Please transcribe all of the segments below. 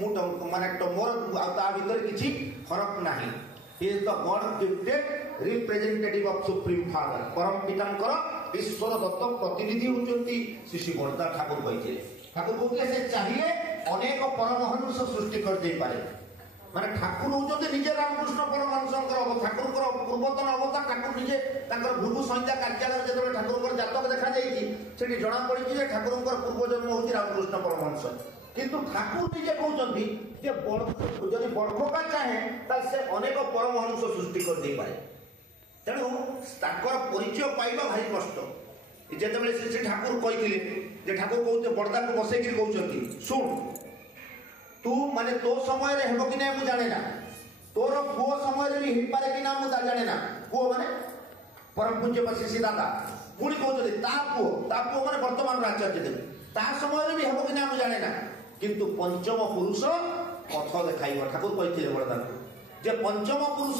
माने मोर ता भीतर किछि फरक नाही। He is the God gifted representative of Supreme Father. परम पितांकर ईश्वर दत्त प्रतिनिधि होचंती श्री श्री बड़दा ठाकुर कहते। ठाकुर कहते से चाहिए अनेक परमहंस सृष्टि कर दे पारे। माने ठाकुर होचंती निजे रामकृष्ण परमहंसंकर ठाकुरकर पूर्वतन अवतार ठाकुर निजे तांकर भृगु संध्या कार्यालय जेतबे ठाकुरकर जातक देखा जाईची सेठी जणा पड़िची जे ठाकुरकर पूर्व जन्म होची रामकृष्ण परमहंस। किंतु ठाकुर निजे कहउचंती जे जदि बड़खोका चाहे ताल से अनेक परमहंस सृष्टि कर दे पारे। तेणु ताकर परिचय पाइबा भारी कष्ट। जेतेबेले श्री ठाकुर कहिथिले जे ठाकुर कहउते बड़दा को बसै कि कहउचंती सुन तू माने तो समय रे हेबो कि नै मु जाने ना तोर पुओ समय रे भी हिपारे कि ना मु जाने ना। पुओ माने परम पूज्य बसिसी दादा पुणी कहउचंती ता पुओ माने वर्तमान आचार्य देव ता समय रे भी हेबो कि ना मु जाने ना। किंतु पंचम पुरुष पथ देखाइबो। ठाकुर कहिथिले बड़दा जे पंचम पुरुष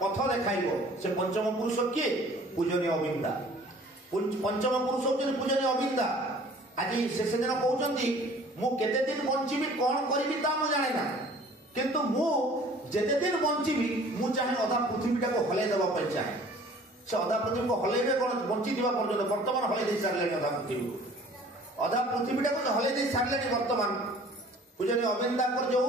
पथ देखाइबो। से पंचम पुरुष किए पूजनीय अविंदा। पंचम पुरुष होचन पूजनीय अविंदा। आज शेष दिन कहउचंती मु केते दिन बंचिबी कोन करिबी ता मु जाने ना। किंतु मु जेते दिन बंचिबी मु चाहे अधा पृथ्वीटा को हले देबा पय चाहे। से अधा पृथ्वी को हलेबे कोन बंची दिबा पर्यंत वर्तमान हले दे सारले अधा पृथ्वीटा को हले दे सारले वर्तमान पूजनीय अविंदा कर जो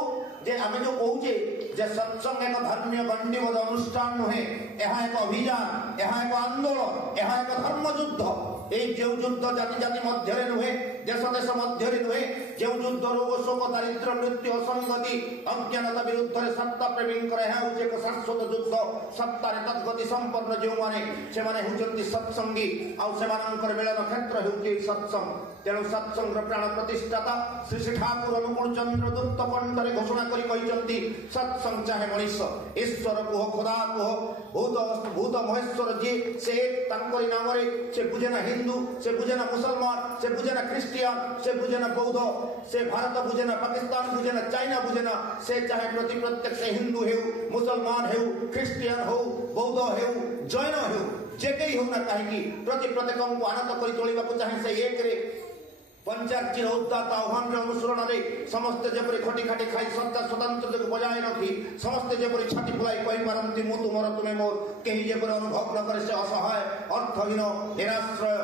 जे आमे जो कहूचे जे सत्संग एक धर्मीय गंडीबद्ध अनुष्ठान नुहे एहा एक अभियान एहा एक आंदोलन एहा एक धर्म युद्ध। ए जो युद्ध जाति जाति मध्य नुहे देश देश मध्य नुहे जो युद्ध रोग शोक दारिद्र्य मृत्यु असंगति अज्ञानता विरुद्ध रे सत्ता प्रेमींकर एहा होचे एक शाश्वत युद्ध। सत्ता रे तद्गति संपन्न जो माने से माने होचंती सत्संगी आ से मानकर मिलन क्षेत्र होचे सत्संग। तेणु सत्संग प्राण प्रतिष्ठाता श्री श्री ठाकुर अनुकूल चंद्र दुत्त कंठरे घोषणा करी कहिचंती सत्संग चाहे मनुष्य ईश्वर को खुदा को भूत महेश्वर जी से तांकरी नाम रे से बुझे ना हिंदू से बुझे ना मुसलमान से बुझे ना क्रिश्चियन से बुझे ना बौद्ध से भारत बुझे ना पाकिस्तान बुझे ना चाइना बुझे ना से चाहे प्रति प्रत्येक से हिंदू हेउ मुसलमान हेउ क्रिश्चियन हो बौद्ध हेउ जैन हेउ जे कई हो ना कहीं प्रति प्रत्येक को आनंद करी तोलिबा को चाहे से एक रे पंचाक्षी उद्दात आह्वान अनुसरण में समस्त जेपरी खटी खाटी खाई सत्ता स्वतंत्र को बजाय रखी समस्त जेपरी छाती फुलाई कहि पारंती मु तुमर तुमे मोर केही जेपरी अनुभव न करे से असहाय अर्थहीन निराश्रय।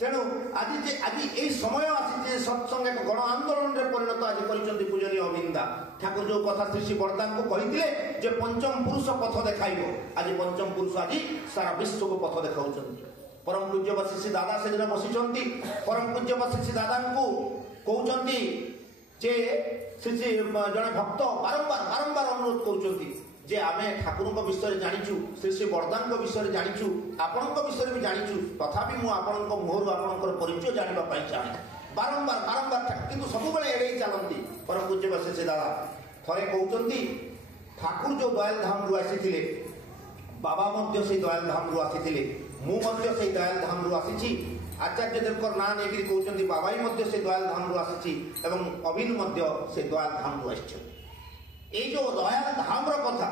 तेणु आज ए समय आसी सत्संग एक गण आंदोलन रे परिणत आज करिसंती पूजनीय अविंदा। ठाकुर जो कथा श्री बड़दा को कहिथिले जे पंचम पुरुष पथ देखाइबो। आज पंचम पुरुष आज सारा विश्व को पथ देखाउचंती। परम पूज्य बसिसी दादा से दिन बसिचंती परम पूज्य बसिसी दादा को कहउचंती जे से जने भक्त बारंबार अनुरोध करूचंती जे आमे ठाकुरक विषय जानिचु श्री श्री बड़दांक विषय जानिचु आपनक विषय भी जानिचु तथापि मु आपनक मोहरु आपनकर परिचय जानिबा पई चाहे। बारंबार किंतु सब बेले एड़े चलंती। परम पूज्य बसिसी दादा थरे कहउचंती ठाकुर जो दयाल धाम रु आसीथिले बाबा मध्य से दयाल धाम रु आसीथिले मु मध्य से दयाल धाम रु आसीची। आचार्य देवकर ना नेगिरी कहउचंती बाबाई मध्य से दयाल धाम रु आसीची एवं अभिन मध्य से दयाल धाम रु आछी। ए जो दयाल धाम रो कथा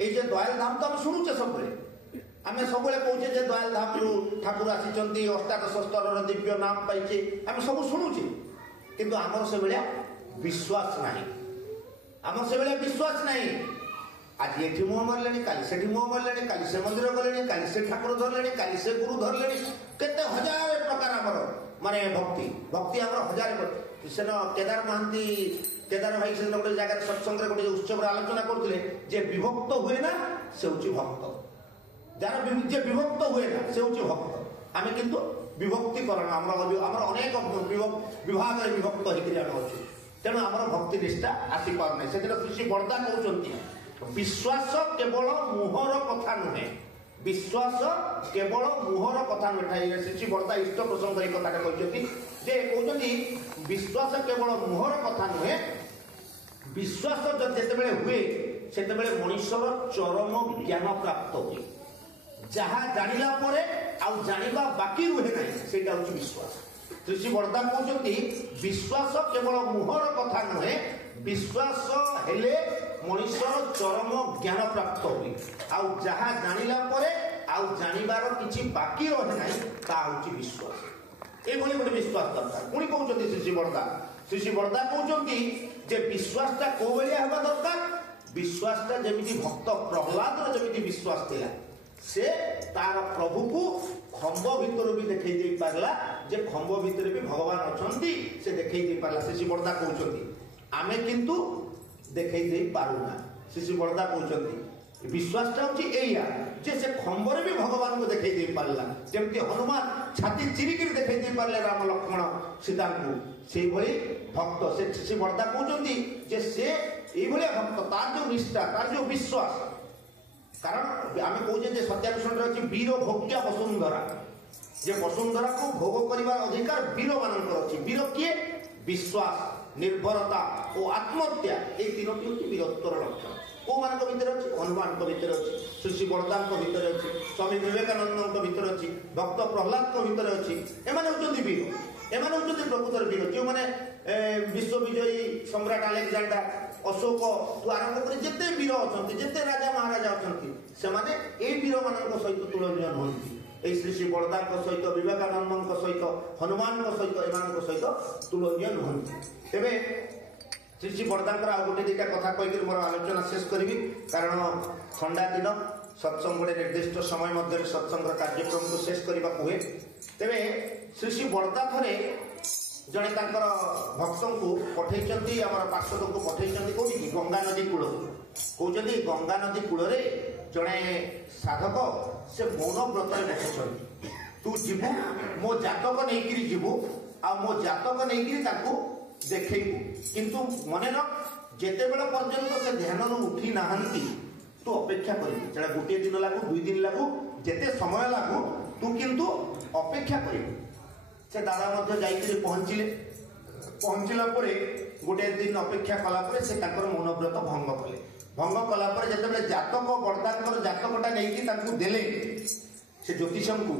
ए जे दयाल धाम तो हम सुनुचे सबले आमे सबले कहउचे जे दयाल धाम रु ठाकुर आसीचंती अष्टादश स्तर रो दिव्य नाम पाइचे आमे सब सुनुचे किंतु हमर से बेले विश्वास नाही। हमर से बेले विश्वास नाही। आज ये मुह मारले काली से मुह मारले काली से मंदिर गले काली से ठाकुर धरले काली से गुरु धरले केते हजार प्रकार हमर माने भक्ति हमर हजार से केदार महांती केदार भाई से गोटे जगह सत्संग गोटे उत्सव आलोचना करते जे विभक्त हुए ना से होची भक्त जार जे विभक्त हुए ना से होची भक्त। आमे किंतु विभक्तिकरण हमर अनेक विभाग विभक्त होइकरी आनो अछि। तेणु हमर भक्ति निष्ठा आसी पार नै। से श्री बड़दा कहउचंती विश्वास केवल मुहर कथा नुहे विश्वास केवल मुहर कथा नुहे। श्री बड़दा इष्ट प्रसंग एक कथा कहउचंती जे कहउचंती विश्वास केवल मुहर कथा नुहे विश्वास जेतेबेले हुए सेतेबेले मनुष्यर चरम ज्ञान प्राप्त हुए। जहा जानिला परे आउ जानिबा बाकी रुहे नै सेटा होची विश्वास। श्री बड़दा कहउचंती विश्वास केवल मुहर कथा नुहे विश्वास हेले मनुष्यर चरम ज्ञान प्राप्त हुए आउ जहा जानिला परे आउ जानिबार किछि बाकी रहे नै ता होची विश्वास। ए भली गोटे विश्वास दरकार। पुणी कहउचंती श्री बड़दा कहउचंती जे विश्वासटा को भलिया हेबा दरकार विश्वासटा जेमिति भक्त प्रहलादर जेमिति विश्वास थिला से तार प्रभु को खंब भितर भी देखै दे पारला जे खंब भितर भी भगवान अछंती से देखै दे पारला शिशि बरदा कहउचंती आमे किंतु देखै दे पारुना शिशि बरदा कहउचंती विश्वासटा होची एया जे से खंबर भी भगवान को देखै दे पारला जेमति हनुमान छाती चिरिकिर देखै दे पारले राम लक्ष्मण सीता को से भली भक्त से शिशि बरदा कहउचंती जे से ए भलिया भक्त तार जो निष्ठा तार जो विश्वास कारण आम कहे सत्यानुष्ठान अच्छी वीर भोग्या वसुंधरा जे वसुंधरा को भोग करिवार अधिकार वीर मान अच्छी वीर किए विश्वास निर्भरता और आत्महत्या ये तीनोटी हूँ वीरत्वर लक्षण कौ मान भर अच्छी हनुमान भर अच्छी श्री बरदान भर अच्छी स्वामी विवेकानंद भर अच्छी भक्त प्रहलाद भर अच्छी एमाने होचंती वीर एमाने होचंती प्रकृतर वीर जो मैंने विश्व विजयी सम्राट अलेक्जेंडर अशोक तू आरंभ कर जिते वीर अच्छा जिते राजा महाराजा अच्छा से माने ए वीर मान सहित तुलनीय नुहति ए श्री श्री बरदा सहित विवेकानंद सहित हनुमान सहित एम सहित तुलनीय नुहति तेरे श्री श्री बरदा गोटे दुटा कथा कहीकि मोर आलोचना शेष करी कारण ठंडा दिन सत्संग गोटे निर्दिष्ट समय मध्य सत्संग कार्यक्रम को शेष करने हुए तेरे श्री श्री बरदा थे जड़े भक्त को पठे आम पार्षद को पठे कौटी गंगा नदी कूल कहते गंगा नदी कूल जड़े साधक से मौन व्रत बसुंट तू जीवु मो जातक नहीं जीवु आ मो जातक नहीं देखू किंतु मन रख जिते बड़े पर्यंत से ध्यान उठी नहांती तू अपेक्षा कर गोटे दिन लागू 2 दिन लागू जिते समय लागू तू किंतु अपेक्षा कर से दादा मध्य जाइए पहुंचला गोटे दिन अपेक्षा कलापर से मौन व्रत भंग कलापर जिते जातक बरदार जातकटा नहीं देले से ज्योतिष को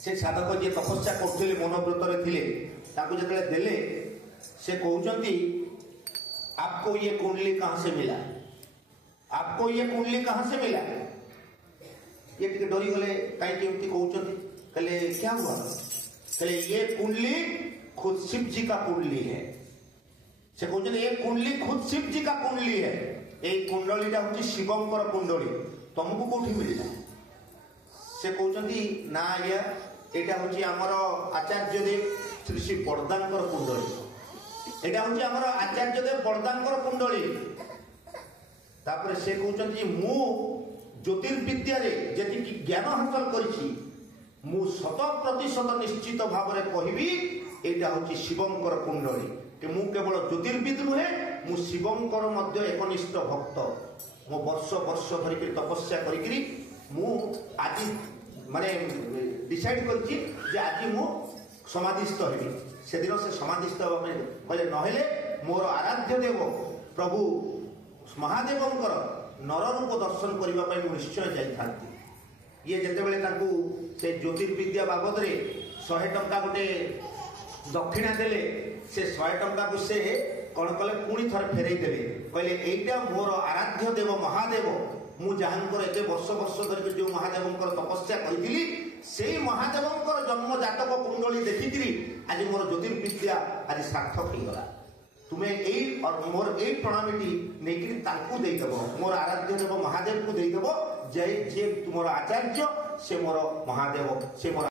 से साधक जी तपस्या करते मौन व्रत थे जो देले से कहते आपको ये कुंडली कहाँ से मिला आपको ये कुंडली कहाँ से मिला ये डरी गले कहीं कहते कहले क्या हुआ कहले ये कुंडली खुद शिव जी का कुंडली है से कहते ये कुंडली खुद शिव जी का कुंडली है ये कुंडलीटा हूँ शिवंकर कुंडली तुमको कौटी मिलला से कहते ना आज्ञा यहाँ हूँ आमर आचार्य देव श्री श्री बरदांकर कुंडली यहाँ हूँ आमर आचार्य देव बरदांकर कुंडली तापर से कहते मु ज्योतिर्विद्या जी ज्ञान हासिल करी मु 100% निश्चित भाव में कहबी यहाँ हूँ शिवंकर कुंडली कि मु केवल ज्योतिर्विद नुहे मु शिवंकर मध्य एकनिष्ठ भक्त मो वर्ष वर्ष धरिक तपस्या करी मु आज माने डिसाइड करछि जे आज मु समाधिस्थ हेबी से दिन से समाधिस्थ कहले नहेले मोर आराध्य देव प्रभु महादेवंकर नररूप दर्शन करने निश्चय जाइथांती ये जेतेबेले ताकू से ज्योतिर्विद्या बाबद रे 100 टंका गोटे दक्षिणा देले से 100 टंका को से कौन कले पुणी थर फेरई देले कहले एटा मोर आराध्य देव महादेव मु जहांकर एते वर्ष वर्ष धरिक जो महादेवंकर तपस्या करिथिली सेई महादेवंकर जन्म जातक कुंडली देखिकरी आज मोर ज्योतिर्विद्या आज सार्थक हो गला तुम्हें यही और मोर यही प्रणामीटी नहीं ताकू देदेव मोर आराध्य देव महादेव को देदेव जे तुम आचार्य से मोर महादेव से मोर